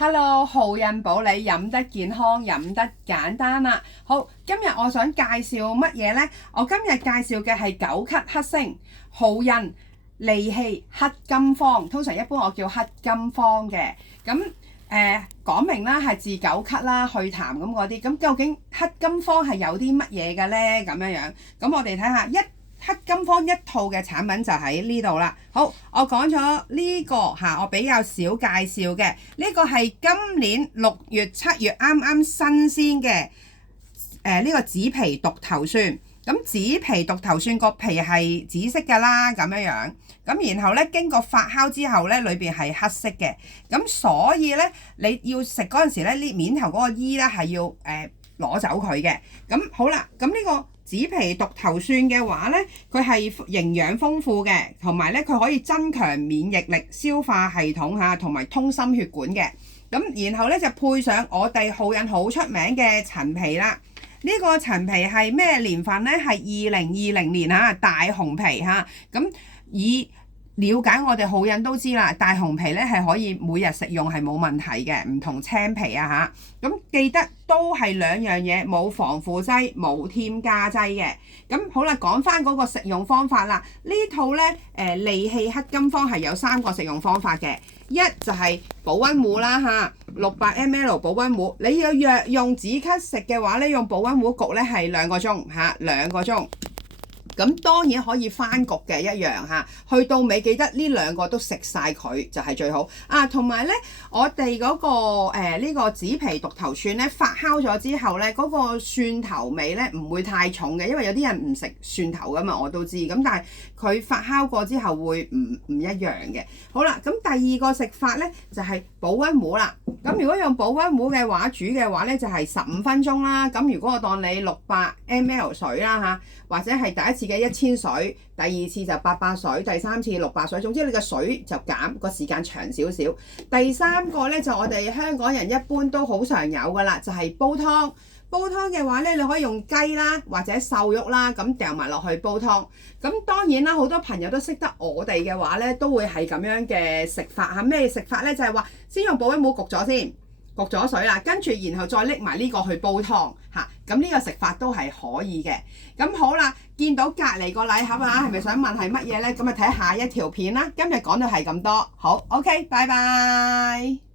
Hello，好孕保你飲得健康，飲得簡單啦。好，今日我想介紹乜嘢呢？我今日介紹嘅係九咳克星、好孕、利氣、黑金方。通常一般我叫黑金方嘅。咁講明啦，係治久咳啦、去痰咁嗰啲。咁究竟黑金方係有啲乜嘢嘅呢？咁樣，咁我哋睇下黑金方一套嘅產品就喺呢度啦。好，我講咗呢個我比較少介紹嘅呢個係今年6月、7月啱啱新鮮嘅呢個紫皮獨頭蒜。咁紫皮獨頭蒜個皮係紫色㗎啦，咁樣。咁然後咧經過發酵之後咧，裏邊係黑色嘅。咁所以咧你要食嗰陣時咧，呢面頭嗰個衣咧係要攞走佢嘅。咁好啦，咁呢個紫皮獨頭蒜嘅話咧，佢係營養豐富嘅，同埋咧佢可以增強免疫力、消化系統同埋通心血管嘅。咁然後咧就配上我哋好孕好出名嘅陳皮啦。呢個陳皮係咩年份呢？係2020年大紅皮咁以了解我哋好孕都知啦，大紅皮咧係可以每日食用係冇問題嘅，唔同青皮咁記得都係兩樣嘢，冇防腐劑，冇添加劑嘅。咁好啦，講翻嗰個食用方法啦。呢套咧利氣黑金方係有3個食用方法嘅。一就係保溫壺啦600 ml 保溫壺。你要藥用止咳食嘅話咧，用保溫壺焗咧係2個鐘2個鐘。咁當然可以翻焗嘅一樣去到尾記得呢2個都食晒佢就係最好同埋咧，我哋嗰個呢個紫皮獨頭蒜咧發酵咗之後咧，嗰個蒜頭味咧唔會太重嘅，因為有啲人唔食蒜頭噶嘛，我都知。咁但係佢發酵過之後會唔一樣嘅。好啦，咁第2個食法咧就係保溫壺啦。咁如果用保溫壺嘅話煮嘅話咧就係15分鐘啦。咁如果我當你600 ml 水啦或者係第一次嘅1000水，第2次就800水，第3次600水，總之你個水就減個時間長少少。第3個咧就我哋香港人一般都好常有噶啦，就係煲湯。煲湯嘅話咧，你可以用雞啦或者瘦肉啦，咁掉埋落去煲湯。咁當然啦，好多朋友都識得我哋嘅話咧，都會係咁樣嘅食法咩食法咧？就係話先用保溫壺焗咗先。焗咗水啦，跟住然後再拎埋呢個去煲湯咁呢個食法都係可以嘅。咁好啦，見到隔離個禮盒係咪想問係乜嘢呢？咁啊睇下一條片啦。今日講到係咁多，好 OK，拜拜。